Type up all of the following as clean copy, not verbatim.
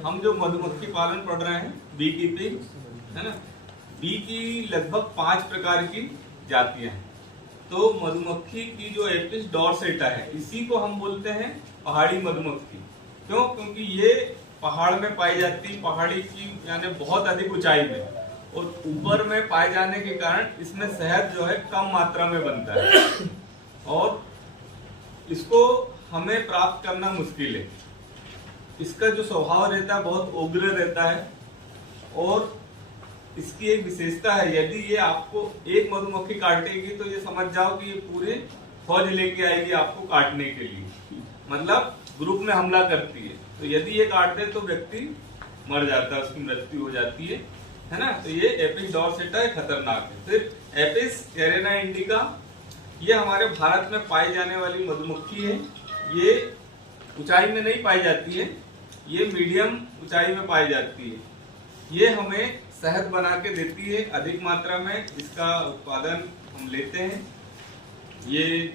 हम जो मधुमक्खी पालन पढ़ रहे हैं, बी कीपिंग, है ना। बी की लगभग 5 प्रकार की जातियां हैं। तो मधुमक्खी की जो एपिस डॉर्सेटा है, इसी को हम बोलते हैं पहाड़ी मधुमक्खी। क्यों? क्योंकि ये पहाड़ में पाई जाती है, पहाड़ी की यानी बहुत अधिक ऊंचाई में, और ऊपर में पाए जाने के कारण इसमें शहद जो है कम मात्रा में बनता है और इसको हमें प्राप्त करना मुश्किल है। इसका जो स्वभाव रहता है बहुत उग्र रहता है, और इसकी एक विशेषता है, यदि ये आपको एक मधुमक्खी काटेगी तो ये समझ जाओ कि ये पूरे फौज लेके आएगी आपको काटने के लिए, मतलब ग्रुप में हमला करती है। तो यदि ये काट दे तो व्यक्ति मर जाता है, उसकी मृत्यु हो जाती है ना। तो ये एपिस डॉर्सेटा है, खतरनाक है। फिर एपिस एरेना इंडिका, ये हमारे भारत में पाई जाने वाली मधुमक्खी है। ये ऊंचाई में नहीं पाई जाती है, ये मीडियम ऊंचाई में पाई जाती है। ये हमें शहद बना के देती है अधिक मात्रा में, इसका उत्पादन हम लेते हैं। ये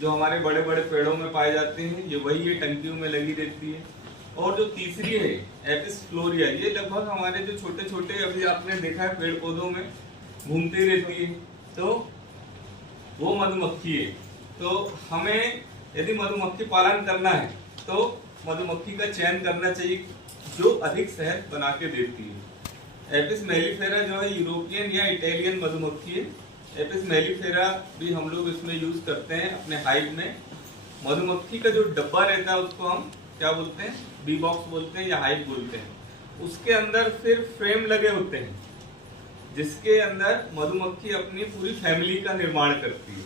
जो हमारे बड़े बड़े पेड़ों में पाए जाते हैं, ये वही ये टंकियों में लगी रहती है। और जो तीसरी है एपिस फ्लोरिया, ये लगभग हमारे जो छोटे छोटे, अभी आपने देखा है पेड़ पौधों में घूमती रहती है, तो वो मधुमक्खी है। तो हमें यदि मधुमक्खी पालन करना है तो मधुमक्खी का चयन करना चाहिए जो अधिक शहद बना के देती है। एपिस मेलिफेरा जो है यूरोपियन या इटालियन मधुमक्खी है। एपिस मेलिफेरा भी हम लोग इसमें यूज करते हैं अपने हाइव में। मधुमक्खी का जो डब्बा रहता है उसको हम क्या बोलते हैं, बी बॉक्स बोलते हैं या हाइव बोलते हैं। उसके अंदर फिर फ्रेम लगे होते हैं जिसके अंदर मधुमक्खी अपनी पूरी फैमिली का निर्माण करती है,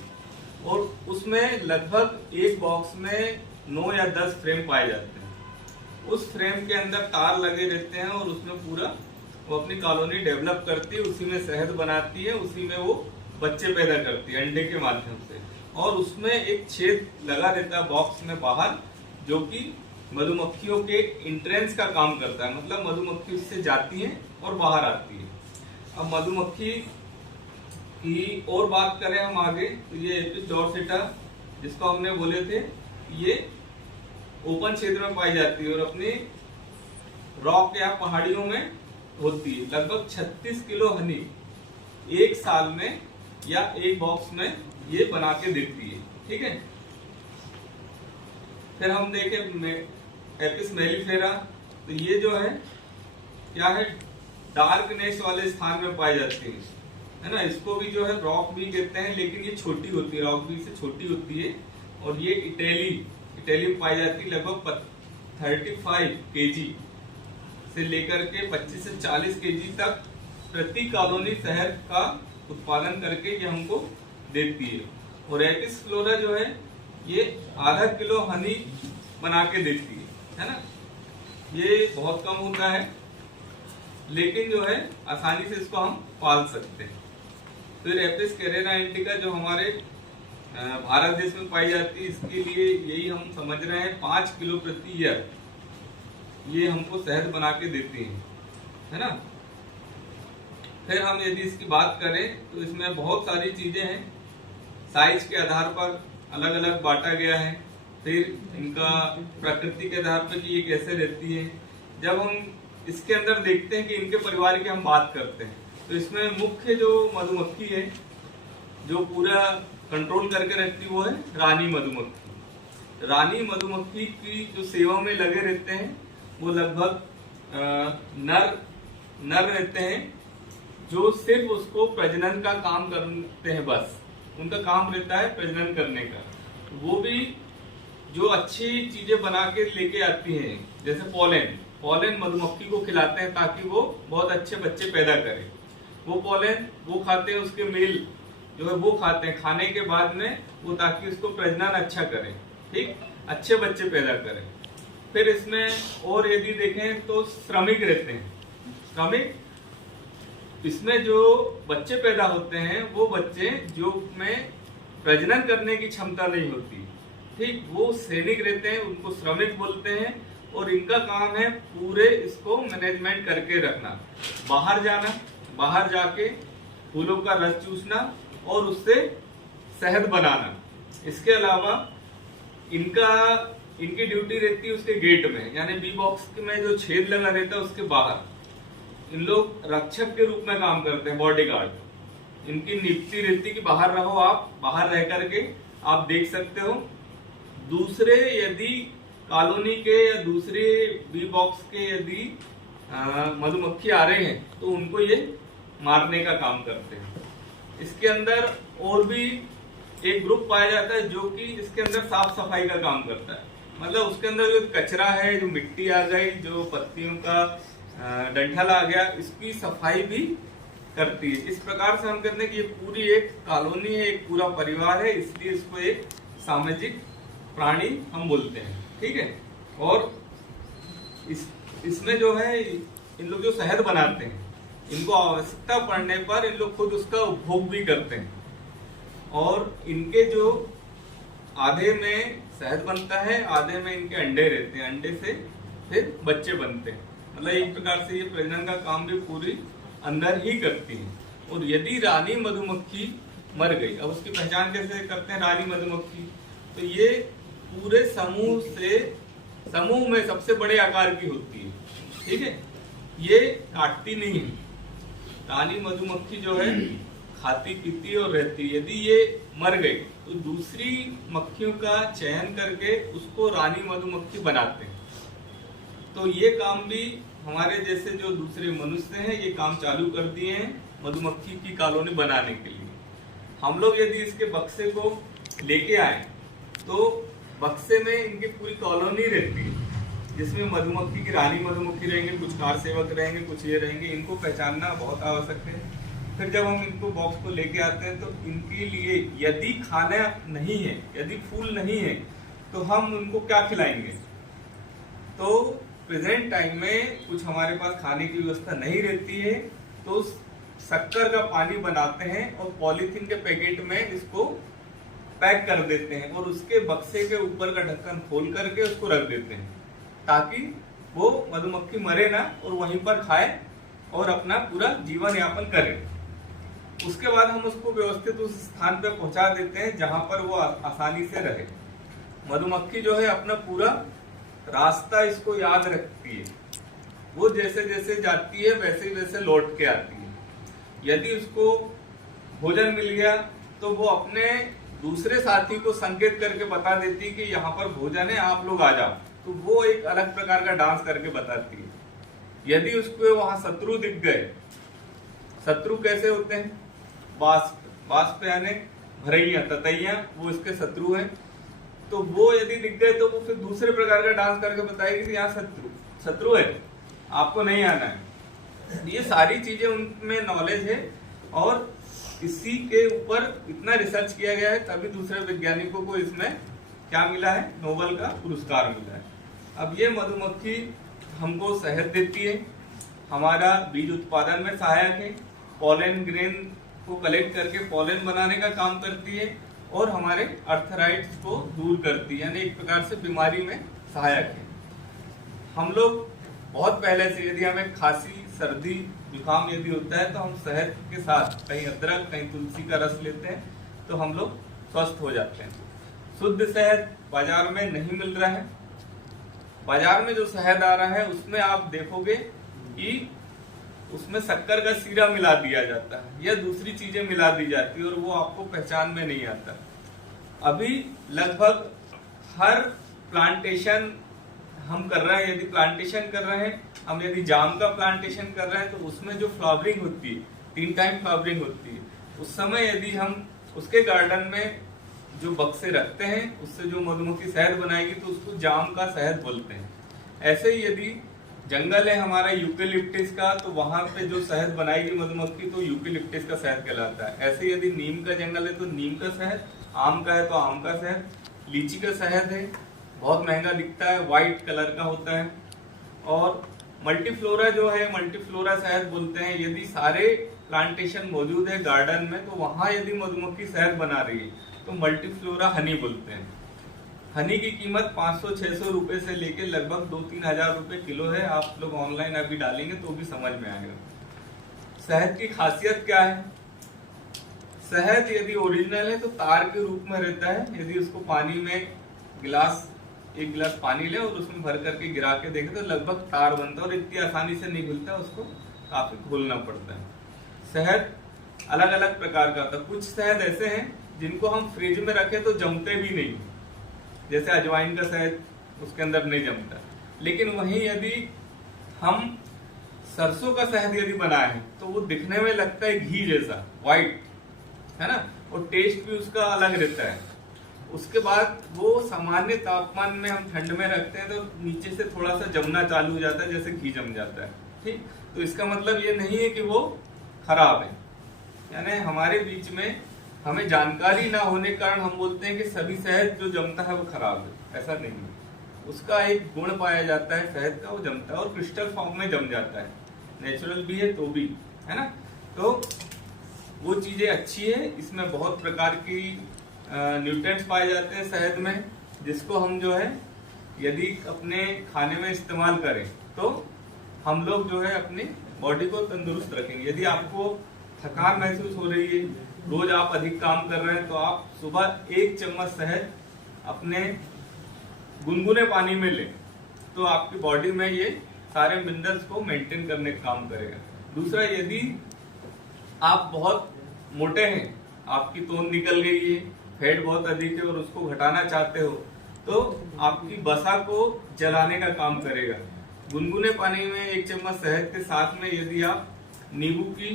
और उसमें लगभग एक बॉक्स में 9 या 10 फ्रेम पाए जाते हैं। उस फ्रेम के अंदर तार लगे रहते हैं और उसमें पूरा वो अपनी कॉलोनी डेवलप करती है, उसी में शहद बनाती है, उसी में वो बच्चे पैदा करती है अंडे के माध्यम से। और उसमें एक छेद लगा रहता है बॉक्स में बाहर, जो कि मधुमक्खियों के इंट्रेंस का काम करता है, मतलब मधुमक्खी उससे जाती है और बाहर आती है। अब मधुमक्खी की और बात करें हम आगे, तो ये एपिस डॉर्सेटा जिसको हमने बोले थे, ये ओपन क्षेत्र में पाई जाती है और अपनी रॉक या पहाड़ियों में होती है। लगभग 36 किलो हनी एक साल में या एक बॉक्स में ये बना के देती है, ठीक है। फिर हम देखें एपिस मेलिफेरा, तो ये जो है क्या है, डार्क नेस वाले स्थान में पाई जाती है ना। इसको भी जो है रॉक भी कहते हैं, लेकिन ये छोटी होती है, रॉक भी से छोटी होती है। और ये इटली में पाई जाती है। लगभग 35 केजी से लेकर के 25 से 40 केजी तक प्रति कॉलोनी शहद का उत्पादन करके ये हमको देती है। और एपिस फ्लोरा जो है ये आधा किलो हनी बना के देती है ना। ये बहुत कम होता है, लेकिन जो है आसानी से इसको हम पाल सकते हैं। फिर एपिस एरेना इंडिका जो हमारे भारत देश में पाई जाती है, इसके लिए यही हम समझ रहे हैं 5 किलो प्रति ईयर ये हमको शहद बना के देती है ना। फिर हम यदि इसकी बात करें तो इसमें बहुत सारी चीजें हैं, साइज के आधार पर अलग अलग बांटा गया है। फिर इनका प्रकृति के आधार पर कि ये कैसे रहती है। जब हम इसके अंदर देखते हैं कि इनके परिवार की हम बात करते हैं, तो इसमें मुख्य जो मधुमक्खी है जो पूरा कंट्रोल करके रखती है वो है रानी मधुमक्खी। रानी मधुमक्खी की जो सेवा में लगे रहते हैं वो लगभग नर रहते हैं, जो सिर्फ उसको प्रजनन का काम करते हैं। बस उनका काम रहता है प्रजनन करने का। वो भी जो अच्छी चीजें बना के लेके आती हैं, जैसे पोलन मधुमक्खी को खिलाते हैं ताकि वो बहुत अच्छे बच्चे पैदा करे। वो पोलन वो खाते हैं, उसके मेल जो है वो खाते हैं खाने के बाद में, वो ताकि उसको प्रजनन अच्छा करे, ठीक, अच्छे बच्चे पैदा करें। फिर इसमें और यदि देखें तो श्रमिक रहते हैं। श्रमिक, इसमें जो बच्चे पैदा होते हैं वो बच्चे जो में प्रजनन करने की क्षमता नहीं होती, ठीक, वो सैनिक रहते हैं, उनको श्रमिक बोलते हैं। और इनका काम है पूरे इसको मैनेजमेंट करके रखना, बाहर जाना, बाहर जाके फूलों का रस चूसना और उससे शहद बनाना। इसके अलावा इनका इनकी ड्यूटी रहती है उसके गेट में, यानी बी बॉक्स में जो छेद लगा रहता है उसके बाहर। इन लोग रक्षक के रूप में काम करते हैं, बॉडीगार्ड। इनकी नियुक्ति रहती है कि बाहर रहो, आप बाहर रह करके आप देख सकते हो। दूसरे यदि कॉलोनी के या दूसरे बी बॉक्स के यदि मधुमक्खी आ रहे हैं तो उनको ये मारने का काम करते हैं। इसके अंदर और भी एक ग्रुप पाया जाता है जो कि इसके अंदर साफ सफाई का काम करता है। मतलब उसके अंदर जो कचरा है, जो मिट्टी आ गई, जो पत्तियों का डंठल आ गया, इसकी सफाई भी करती है। इस प्रकार से हम कहते हैं कि ये पूरी एक कॉलोनी है, एक पूरा परिवार है, इसलिए इसको एक सामाजिक प्राणी हम बोलते हैं। ठीक है। और इसमें जो है इन लोग जो शहद बनाते हैं, इनको आवश्यकता पड़ने पर इन लोग खुद उसका उपभोग भी करते हैं। और इनके जो आधे में शहद बनता है, आधे में इनके अंडे रहते हैं, अंडे से फिर बच्चे बनते हैं। मतलब एक प्रकार से ये प्रजनन का काम भी पूरी अंदर ही करती है। और यदि रानी मधुमक्खी मर गई, अब उसकी पहचान कैसे करते हैं रानी मधुमक्खी? तो ये पूरे समूह में सबसे बड़े आकार की होती है। ठीक है। ये काटती नहीं है। रानी मधुमक्खी जो है खाती पीती और रहती है। यदि ये मर गई तो दूसरी मक्खियों का चयन करके उसको रानी मधुमक्खी बनाते हैं। तो ये काम भी हमारे जैसे जो दूसरे मनुष्य हैं ये काम चालू कर दिए हैं मधुमक्खी की कॉलोनी बनाने के लिए। हम लोग यदि इसके बक्से को लेके आए तो बक्से में इनकी पूरी कॉलोनी रहती है, जिसमें मधुमक्खी की रानी मधुमक्खी रहेंगे, कुछ कार सेवक रहेंगे, कुछ ये रहेंगे। इनको पहचानना बहुत आवश्यक है। फिर जब हम इनको बॉक्स को लेके आते हैं तो इनके लिए यदि खाना नहीं है, यदि फूल नहीं है, तो हम उनको क्या खिलाएंगे? तो प्रेजेंट टाइम में कुछ हमारे पास खाने की व्यवस्था नहीं रहती है, तो शक्कर का पानी बनाते हैं और पॉलीथीन के पैकेट में इसको पैक कर देते हैं और उसके बक्से के ऊपर का ढक्कन खोल करके उसको रख देते हैं, ताकि वो मधुमक्खी मरे ना और वहीं पर खाए और अपना पूरा जीवन यापन करे। उसके बाद हम उसको व्यवस्थित उस स्थान पर पहुंचा देते हैं जहां पर वो आसानी से रहे। मधुमक्खी जो है अपना पूरा रास्ता इसको याद रखती है। वो जैसे जैसे जाती है वैसे वैसे लौट के आती है। यदि उसको भोजन मिल गया तो वो अपने दूसरे साथी को संकेत करके बता देती है कि यहाँ पर भोजन है, आप लोग आ जाओ। तो वो एक अलग प्रकार का डांस करके बताती है। यदि उसको वहां शत्रु दिख गए, शत्रु कैसे होते हैं? बास पे आने भरैया ततैया, वो इसके शत्रु हैं। तो वो यदि दिख गए तो वो फिर दूसरे प्रकार का डांस करके बताएगी कि यहाँ शत्रु है, आपको नहीं आना है। ये सारी चीजें उनमें नॉलेज है और इसी के ऊपर इतना रिसर्च किया गया है, तभी दूसरे वैज्ञानिकों को इसमें क्या मिला है? नोबेल का पुरस्कार मिला है। अब ये मधुमक्खी हमको शहद देती है, हमारा बीज उत्पादन में सहायक है, पॉलन ग्रेन को कलेक्ट करके पॉलन बनाने का काम करती है और हमारे अर्थराइट्स को दूर करती है, यानी एक प्रकार से बीमारी में सहायक है। हम लोग बहुत पहले से यदि हमें खांसी, सर्दी, जुकाम यदि होता है तो हम शहद के साथ कहीं अदरक, कहीं तुलसी का रस लेते हैं तो हम लोग स्वस्थ हो जाते हैं। शुद्ध शहद बाजार में नहीं मिल रहा है। बाजार में जो शहद आ रहा है उसमें आप देखोगे कि उसमें शक्कर का सीरा मिला दिया जाता है या दूसरी चीजें मिला दी जाती है और वो आपको पहचान में नहीं आता। अभी लगभग हर प्लांटेशन हम कर रहे हैं, यदि प्लांटेशन कर रहे हैं हम, यदि जाम का प्लांटेशन कर रहे हैं तो उसमें जो फ्लावरिंग होती है, 3 टाइम फ्लावरिंग होती है, उस समय यदि हम उसके गार्डन में जो बक्से रखते हैं उससे जो मधुमक्खी शहद बनाएगी तो उसको जाम का शहद बोलते हैं। ऐसे ही यदि जंगल है हमारा यूकेलिप्टिस का तो वहां पे जो शहद बनाएगी मधुमक्खी तो यूकेलिप्टिस का शहद कहलाता है। ऐसे यदि नीम का जंगल है तो नीम का शहद, आम का है तो आम का शहद, लीची का शहद है, बहुत महंगा दिखता है, व्हाइट कलर का होता है। और मल्टीफ्लोरा जो है, मल्टीफ्लोरा शहद बोलते हैं। यदि सारे प्लांटेशन मौजूद है गार्डन में तो वहां यदि मधुमक्खी शहद बना रही है तो मल्टीफ्लोरा हनी बोलते हैं। हनी की कीमत 500-600 रुपए से लेके लगभग 2-3 हजार रुपए किलो है। आप लोग ऑनलाइन अभी डालेंगे तो भी समझ में आएगा। शहद की खासियत क्या है? शहद यदि ओरिजिनल है तो तार के रूप में रहता है। यदि उसको पानी में गिलास एक गिलास पानी ले और उसमें भर करके गिरा के देखें तो लगभग तार बनता है और इतनी आसानी से नहीं घुलता, उसको काफी घोलना पड़ता है। शहद अलग अलग प्रकार का होता है। कुछ शहद ऐसे हैं जिनको हम फ्रिज में रखें तो जमते भी नहीं, जैसे अजवाइन का शहद उसके अंदर नहीं जमता। लेकिन वहीं यदि हम सरसों का शहद यदि बनाए तो वो दिखने में लगता है घी जैसा, व्हाइट, है ना, और टेस्ट भी उसका अलग रहता है। उसके बाद वो सामान्य तापमान में हम ठंड में रखते हैं तो नीचे से थोड़ा सा जमना चालू हो जाता है, जैसे घी जम जाता है। ठीक, तो इसका मतलब ये नहीं है कि वो खराब है। यानी हमारे बीच में हमें जानकारी ना होने के कारण हम बोलते हैं कि सभी शहद जो जमता है वो खराब है, ऐसा नहीं है। उसका एक गुण पाया जाता है शहद का, वो जमता है और क्रिस्टल फॉर्म में जम जाता है, नेचुरल भी है तो भी, है ना। तो वो चीजें अच्छी है। इसमें बहुत प्रकार की न्यूट्रिएंट्स पाए जाते हैं शहद में, जिसको हम जो है यदि अपने खाने में इस्तेमाल करें तो हम लोग जो है अपनी बॉडी को तंदुरुस्त रखेंगे। यदि आपको थकान महसूस हो रही है, रोज आप अधिक काम कर रहे हैं, तो आप सुबह 1 चम्मच शहद अपने गुनगुने पानी में लें तो आपकी बॉडी में ये सारे मिनरल्स को मेंटेन करने का काम करेगा। दूसरा, यदि आप बहुत मोटे हैं, आपकी तोंद निकल गई है, फैट बहुत अधिक है और उसको घटाना चाहते हो, तो आपकी वसा को जलाने का काम करेगा। गुनगुने पानी में 1 चम्मच शहद के साथ में यदि आप नींबू की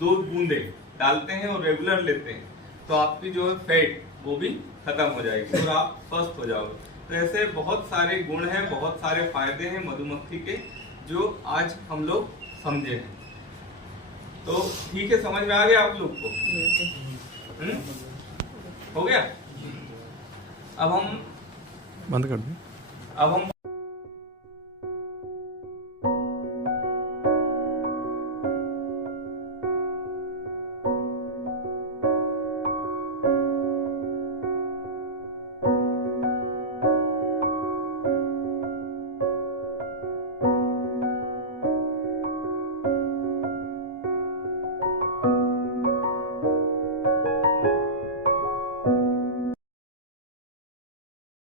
2 बूंदे डालते हैं और रेगुलर लेते हैं तो आपकी जो है फैट वो भी खत्म हो जाएगी और आप स्वस्थ हो जाओगे। तो ऐसे बहुत सारे गुण हैं, बहुत सारे फायदे हैं मधुमक्खी के, जो आज हम लोग समझे हैं। तो ठीक है, समझ में आ गया आप लोग को? हो गया। अब हम बंद कर दें। अब हम